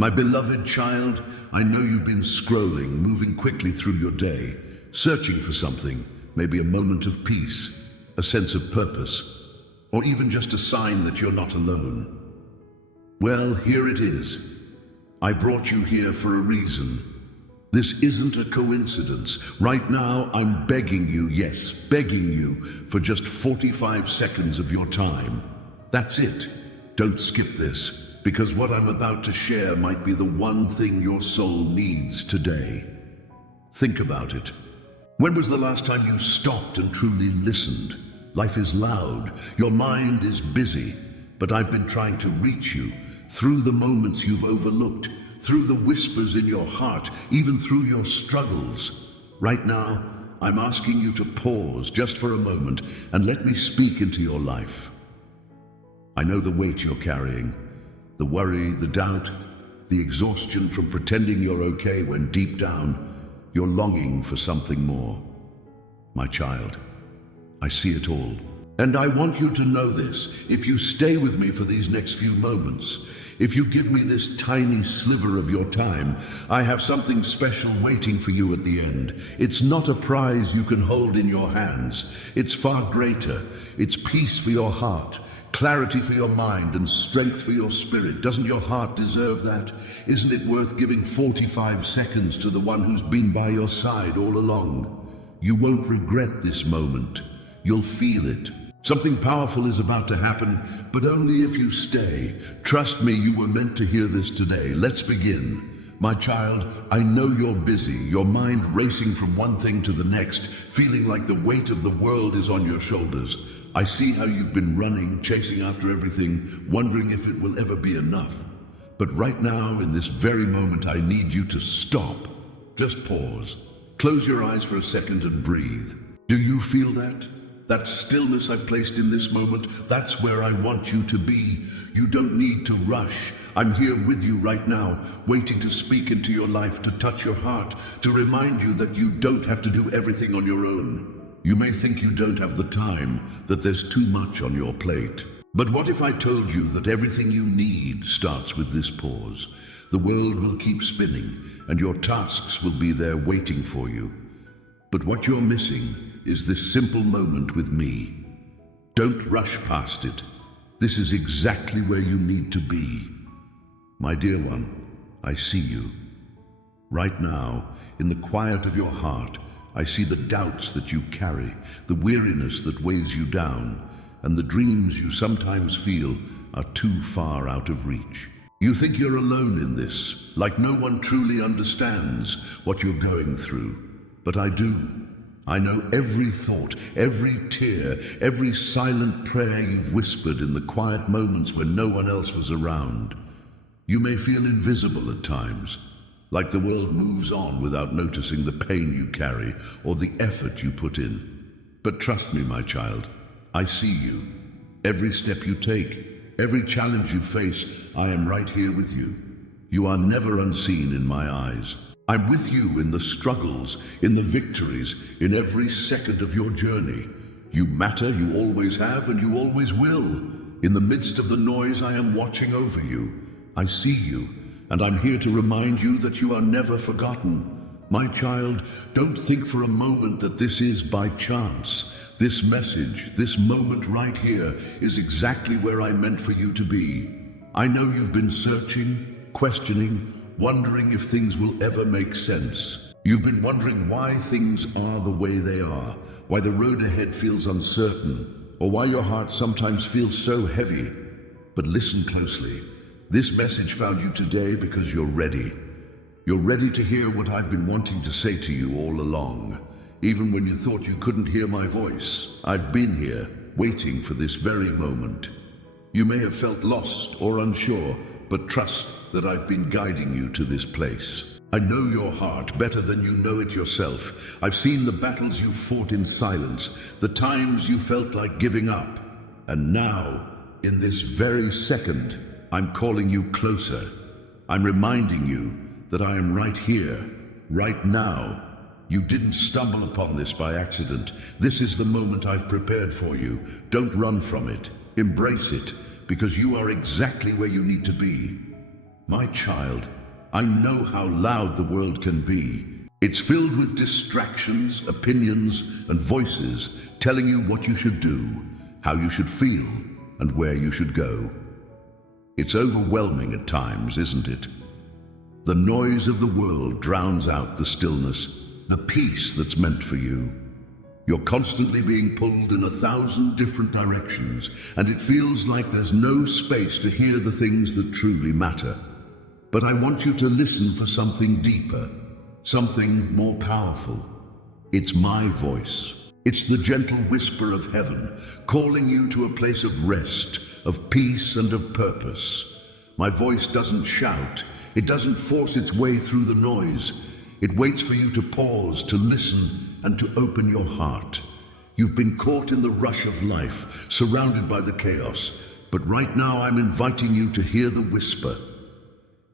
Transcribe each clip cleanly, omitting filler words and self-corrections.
My beloved child, I know you've been scrolling, moving quickly through your day, searching for something, maybe a moment of peace, a sense of purpose, or even just a sign that you're not alone. Well, here it is. I brought you here for a reason. This isn't a coincidence. Right now, I'm begging you, yes, begging you, for just 45 seconds of your time. That's it. Don't skip this. Because what I'm about to share might be the one thing your soul needs today. Think about it. When was the last time you stopped and truly listened? Life is loud, your mind is busy, but I've been trying to reach you through the moments you've overlooked, through the whispers in your heart, even through your struggles. Right now, I'm asking you to pause just for a moment and let me speak into your life. I know the weight you're carrying. The worry, the doubt, the exhaustion from pretending you're okay when deep down, you're longing for something more. My child, I see it all. And I want you to know this. If you stay with me for these next few moments, if you give me this tiny sliver of your time, I have something special waiting for you at the end. It's not a prize you can hold in your hands. It's far greater. It's peace for your heart, clarity for your mind, and strength for your spirit. Doesn't your heart deserve that? Isn't it worth giving 45 seconds to the one who's been by your side all along? You won't regret this moment. You'll feel it. Something powerful is about to happen, but only if you stay. Trust me, you were meant to hear this today. Let's begin. My child, I know you're busy, your mind racing from one thing to the next, feeling like the weight of the world is on your shoulders. I see how you've been running, chasing after everything, wondering if it will ever be enough. But right now, in this very moment, I need you to stop. Just pause. Close your eyes for a second and breathe. Do you feel that? That stillness I've placed in this moment, that's where I want you to be. You don't need to rush. I'm here with you right now, waiting to speak into your life, to touch your heart, to remind you that you don't have to do everything on your own. You may think you don't have the time, that there's too much on your plate. But what if I told you that everything you need starts with this pause? The world will keep spinning, and your tasks will be there waiting for you. But what you're missing is this simple moment with me. Don't rush past it. This is exactly where you need to be. My dear one, I see you. Right now, in the quiet of your heart, I see the doubts that you carry, the weariness that weighs you down, and the dreams you sometimes feel are too far out of reach. You think you're alone in this, like no one truly understands what you're going through. But I do. I know every thought, every tear, every silent prayer you've whispered in the quiet moments when no one else was around. You may feel invisible at times, like the world moves on without noticing the pain you carry or the effort you put in. But trust me, my child, I see you. Every step you take, every challenge you face, I am right here with you. You are never unseen in my eyes. I'm with you in the struggles, in the victories, in every second of your journey. You matter, you always have, and you always will. In the midst of the noise, I am watching over you. I see you, and I'm here to remind you that you are never forgotten. My child, don't think for a moment that this is by chance. This message, this moment right here, is exactly where I meant for you to be. I know you've been searching, questioning, wondering if things will ever make sense. You've been wondering why things are the way they are, why the road ahead feels uncertain, or why your heart sometimes feels so heavy. But listen closely. This message found you today because you're ready. You're ready to hear what I've been wanting to say to you all along. Even when you thought you couldn't hear my voice, I've been here, waiting for this very moment. You may have felt lost or unsure, but trust that I've been guiding you to this place. I know your heart better than you know it yourself. I've seen the battles you fought in silence, the times you felt like giving up. And now, in this very second, I'm calling you closer. I'm reminding you that I am right here, right now. You didn't stumble upon this by accident. This is the moment I've prepared for you. Don't run from it. Embrace it, because you are exactly where you need to be. My child, I know how loud the world can be. It's filled with distractions, opinions, and voices telling you what you should do, how you should feel, and where you should go. It's overwhelming at times, isn't it? The noise of the world drowns out the stillness, the peace that's meant for you. You're constantly being pulled in 1,000 different directions, and it feels like there's no space to hear the things that truly matter. But I want you to listen for something deeper, something more powerful. It's my voice. It's the gentle whisper of heaven, calling you to a place of rest, of peace, and of purpose. My voice doesn't shout. It doesn't force its way through the noise. It waits for you to pause, to listen, and to open your heart. You've been caught in the rush of life, surrounded by the chaos. But right now I'm inviting you to hear the whisper.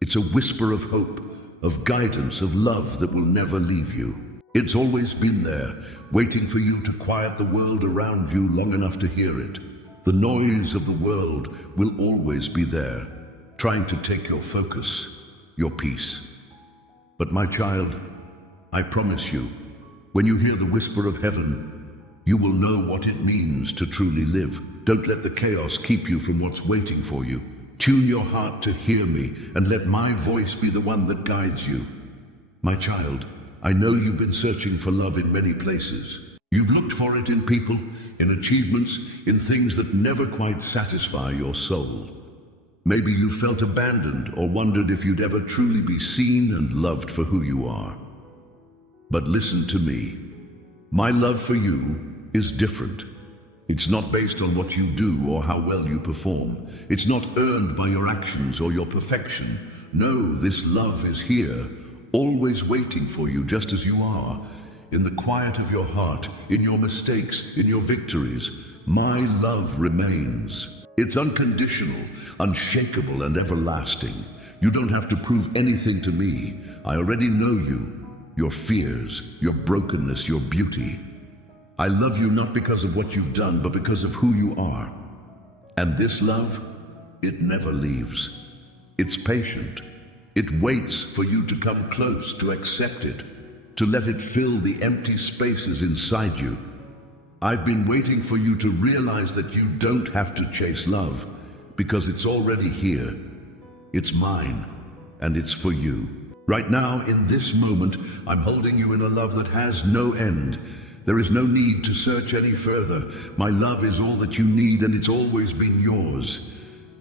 It's a whisper of hope, of guidance, of love that will never leave you. It's always been there, waiting for you to quiet the world around you long enough to hear it. The noise of the world will always be there, trying to take your focus, your peace. But my child, I promise you, when you hear the whisper of heaven, you will know what it means to truly live. Don't let the chaos keep you from what's waiting for you. Tune your heart to hear me, and let my voice be the one that guides you. My child, I know you've been searching for love in many places. You've looked for it in people, in achievements, in things that never quite satisfy your soul. Maybe you felt abandoned or wondered if you'd ever truly be seen and loved for who you are. But listen to me. My love for you is different. It's not based on what you do or how well you perform. It's not earned by your actions or your perfection. No, this love is here, always waiting for you just as you are, in the quiet of your heart, in your mistakes, in your victories. My love remains. It's unconditional, unshakable, and everlasting. You don't have to prove anything to me. I already know you, your fears, your brokenness, your beauty. I love you not because of what you've done, but because of who you are. And this love, it never leaves. It's patient. It waits for you to come close, to accept it, to let it fill the empty spaces inside you. I've been waiting for you to realize that you don't have to chase love, because it's already here. It's mine, and it's for you. Right now, in this moment, I'm holding you in a love that has no end. There is no need to search any further. My love is all that you need, and it's always been yours.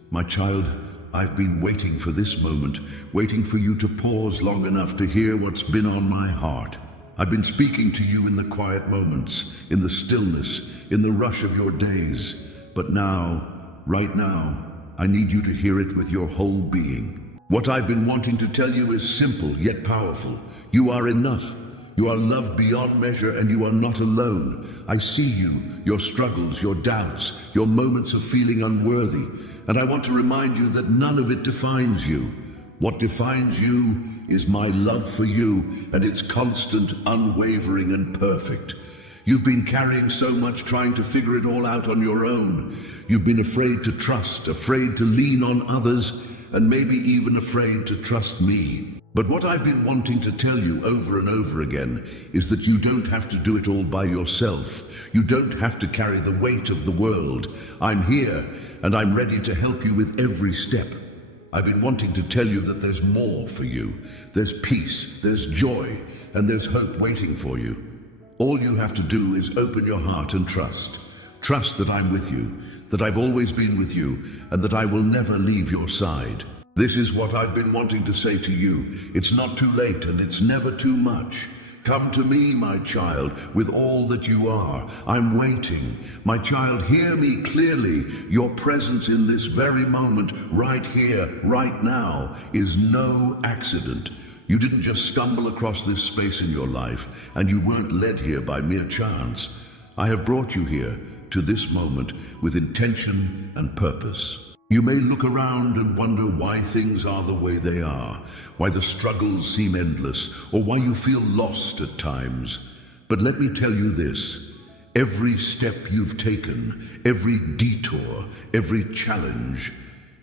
My child, I've been waiting for this moment, waiting for you to pause long enough to hear what's been on my heart. I've been speaking to you in the quiet moments, in the stillness, in the rush of your days. But now, right now, I need you to hear it with your whole being. What I've been wanting to tell you is simple yet powerful. You are enough. You are loved beyond measure, and you are not alone. I see you, your struggles, your doubts, your moments of feeling unworthy. And I want to remind you that none of it defines you. What defines you is my love for you, and it's constant, unwavering, and perfect. You've been carrying so much, trying to figure it all out on your own. You've been afraid to trust, afraid to lean on others, and maybe even afraid to trust me. But what I've been wanting to tell you over and over again is that you don't have to do it all by yourself. You don't have to carry the weight of the world. I'm here, and I'm ready to help you with every step. I've been wanting to tell you that there's more for you. There's peace, there's joy, and there's hope waiting for you. All you have to do is open your heart and trust. Trust that I'm with you, that I've always been with you, and that I will never leave your side. This is what I've been wanting to say to you. It's not too late, and it's never too much. Come to me, my child, with all that you are. I'm waiting. My child, hear me clearly. Your presence in this very moment, right here, right now, is no accident. You didn't just stumble across this space in your life, and you weren't led here by mere chance. I have brought you here, to this moment, with intention and purpose. You may look around and wonder why things are the way they are, why the struggles seem endless, or why you feel lost at times. But let me tell you this: every step you've taken, every detour, every challenge,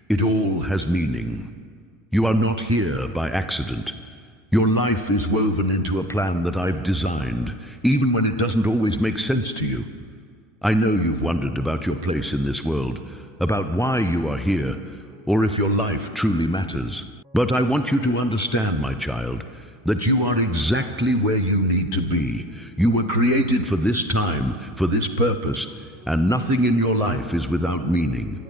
it all has meaning. You are not here by accident. Your life is woven into a plan that I've designed, even when it doesn't always make sense to you. I know you've wondered about your place in this world, about why you are here, or if your life truly matters. But I want you to understand, my child, that you are exactly where you need to be. You were created for this time, for this purpose, and nothing in your life is without meaning.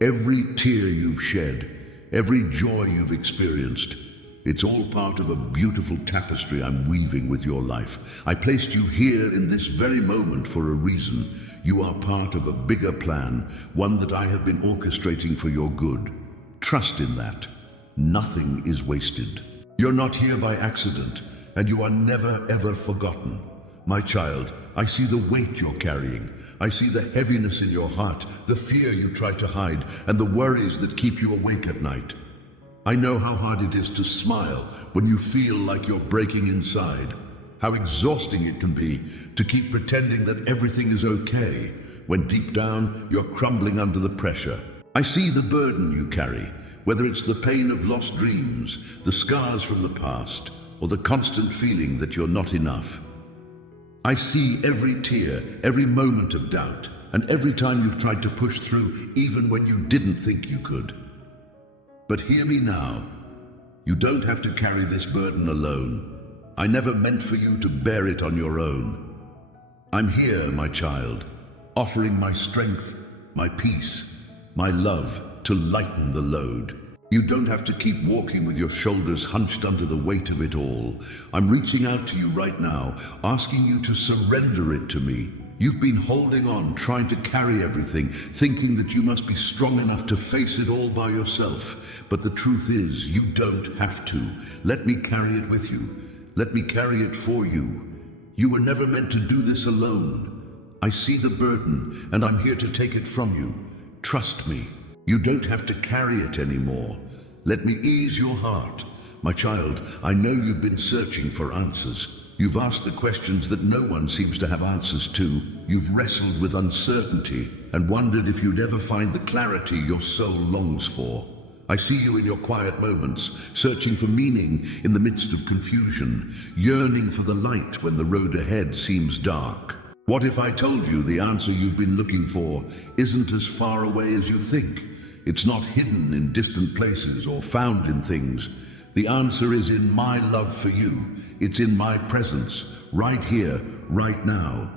Every tear you've shed, every joy you've experienced, it's all part of a beautiful tapestry I'm weaving with your life. I placed you here in this very moment for a reason. You are part of a bigger plan, one that I have been orchestrating for your good. Trust in that. Nothing is wasted. You're not here by accident, and you are never ever forgotten. My child, I see the weight you're carrying. I see the heaviness in your heart, the fear you try to hide, and the worries that keep you awake at night. I know how hard it is to smile when you feel like you're breaking inside, how exhausting it can be to keep pretending that everything is okay, when deep down you're crumbling under the pressure. I see the burden you carry, whether it's the pain of lost dreams, the scars from the past, or the constant feeling that you're not enough. I see every tear, every moment of doubt, and every time you've tried to push through even when you didn't think you could. But hear me now. You don't have to carry this burden alone. I never meant for you to bear it on your own. I'm here, my child, offering my strength, my peace, my love to lighten the load. You don't have to keep walking with your shoulders hunched under the weight of it all. I'm reaching out to you right now, asking you to surrender it to me. You've been holding on, trying to carry everything, thinking that you must be strong enough to face it all by yourself. But the truth is, you don't have to. Let me carry it with you. Let me carry it for you. You were never meant to do this alone. I see the burden, and I'm here to take it from you. Trust me. You don't have to carry it anymore. Let me ease your heart. My child, I know you've been searching for answers. You've asked the questions that no one seems to have answers to. You've wrestled with uncertainty and wondered if you'd ever find the clarity your soul longs for. I see you in your quiet moments, searching for meaning in the midst of confusion, yearning for the light when the road ahead seems dark. What if I told you the answer you've been looking for isn't as far away as you think? It's not hidden in distant places or found in things. The answer is in my love for you. It's in my presence, right here, right now.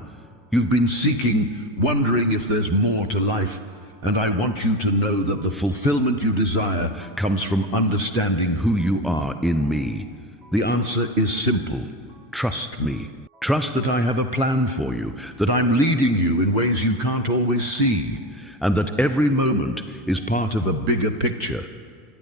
You've been seeking, wondering if there's more to life, and I want you to know that the fulfillment you desire comes from understanding who you are in me. The answer is simple. Trust me. Trust that I have a plan for you, that I'm leading you in ways you can't always see, and that every moment is part of a bigger picture.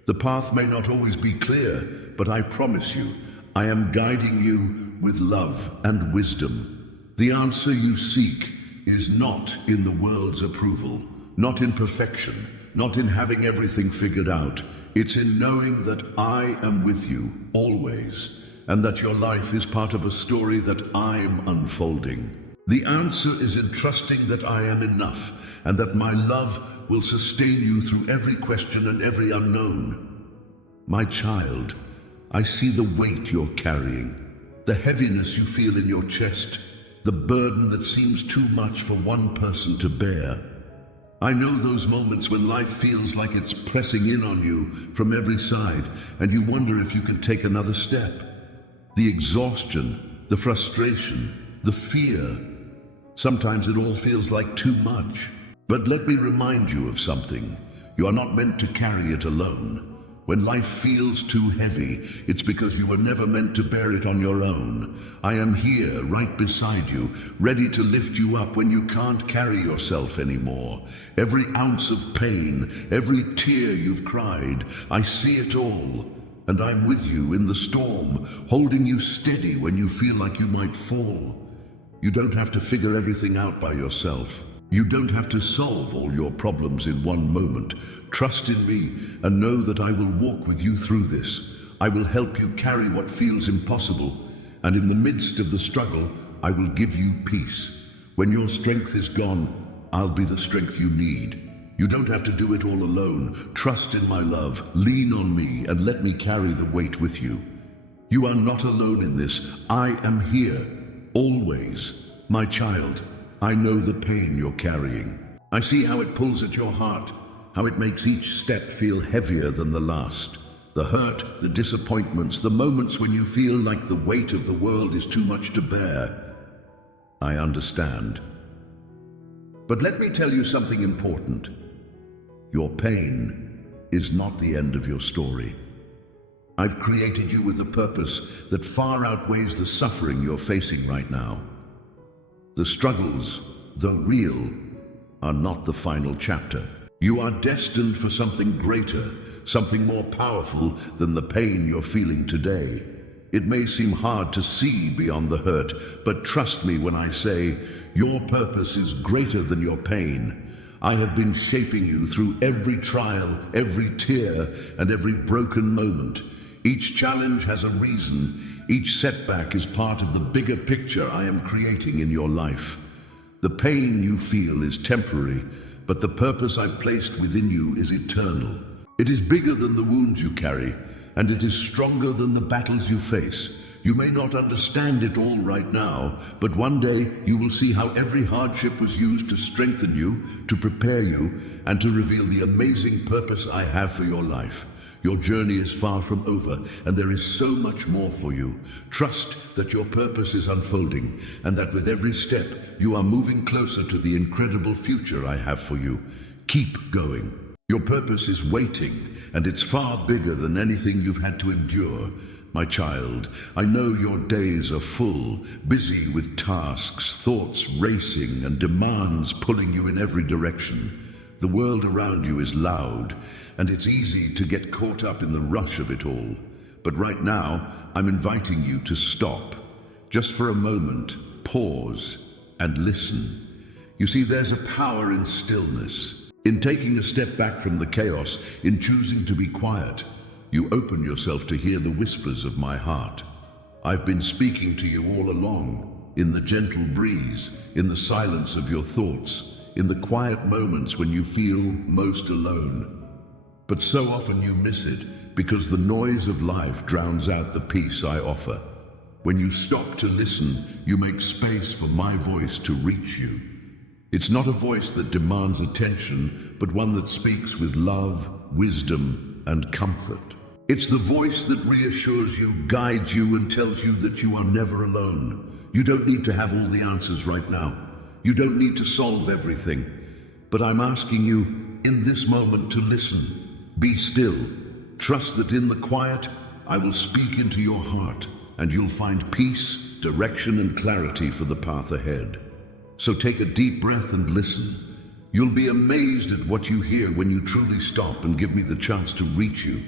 The path may not always be clear, but I promise you, I am guiding you with love and wisdom. The answer you seek is not in the world's approval, not in perfection, not in having everything figured out. It's in knowing that I am with you, always, and that your life is part of a story that I'm unfolding. The answer is in trusting that I am enough, and that my love will sustain you through every question and every unknown. My child, I see the weight you're carrying, the heaviness you feel in your chest, the burden that seems too much for one person to bear. I know those moments when life feels like it's pressing in on you from every side, and you wonder if you can take another step. The exhaustion, the frustration, the fear. Sometimes it all feels like too much. But let me remind you of something. You are not meant to carry it alone. When life feels too heavy, it's because you were never meant to bear it on your own. I am here, right beside you, ready to lift you up when you can't carry yourself anymore. Every ounce of pain, every tear you've cried, I see it all. And I'm with you in the storm, holding you steady when you feel like you might fall. You don't have to figure everything out by yourself. You don't have to solve all your problems in one moment. Trust in me and know that I will walk with you through this. I will help you carry what feels impossible, and in the midst of the struggle, I will give you peace. When your strength is gone, I'll be the strength you need. You don't have to do it all alone. Trust in my love, lean on me, and let me carry the weight with you. You are not alone in this. I am here, always. My child, I know the pain you're carrying. I see how it pulls at your heart, how it makes each step feel heavier than the last. The hurt, the disappointments, the moments when you feel like the weight of the world is too much to bear. I understand. But let me tell you something important. Your pain is not the end of your story. I've created you with a purpose that far outweighs the suffering you're facing right now. The struggles, though real, are not the final chapter. You are destined for something greater, something more powerful than the pain you're feeling today. It may seem hard to see beyond the hurt, but trust me when I say your purpose is greater than your pain. I have been shaping you through every trial, every tear, and every broken moment. Each challenge has a reason. Each setback is part of the bigger picture I am creating in your life. The pain you feel is temporary, but the purpose I've placed within you is eternal. It is bigger than the wounds you carry, and it is stronger than the battles you face. You may not understand it all right now, but one day you will see how every hardship was used to strengthen you, to prepare you, and to reveal the amazing purpose I have for your life. Your journey is far from over, and there is so much more for you. Trust that your purpose is unfolding, and that with every step you are moving closer to the incredible future I have for you. Keep going. Your purpose is waiting, and it's far bigger than anything you've had to endure. My child, I know your days are full, busy with tasks, thoughts racing, and demands pulling you in every direction. The world around you is loud, and it's easy to get caught up in the rush of it all. But right now, I'm inviting you to stop. Just for a moment, pause, and listen. You see, there's a power in stillness. In taking a step back from the chaos, in choosing to be quiet, you open yourself to hear the whispers of my heart. I've been speaking to you all along, in the gentle breeze, in the silence of your thoughts, in the quiet moments when you feel most alone. But so often you miss it because the noise of life drowns out the peace I offer. When you stop to listen, you make space for my voice to reach you. It's not a voice that demands attention, but one that speaks with love, wisdom, and comfort. It's the voice that reassures you, guides you, and tells you that you are never alone. You don't need to have all the answers right now. You don't need to solve everything. But I'm asking you, in this moment, to listen. Be still. Trust that in the quiet, I will speak into your heart, and you'll find peace, direction, and clarity for the path ahead. So take a deep breath and listen. You'll be amazed at what you hear when you truly stop and give me the chance to reach you.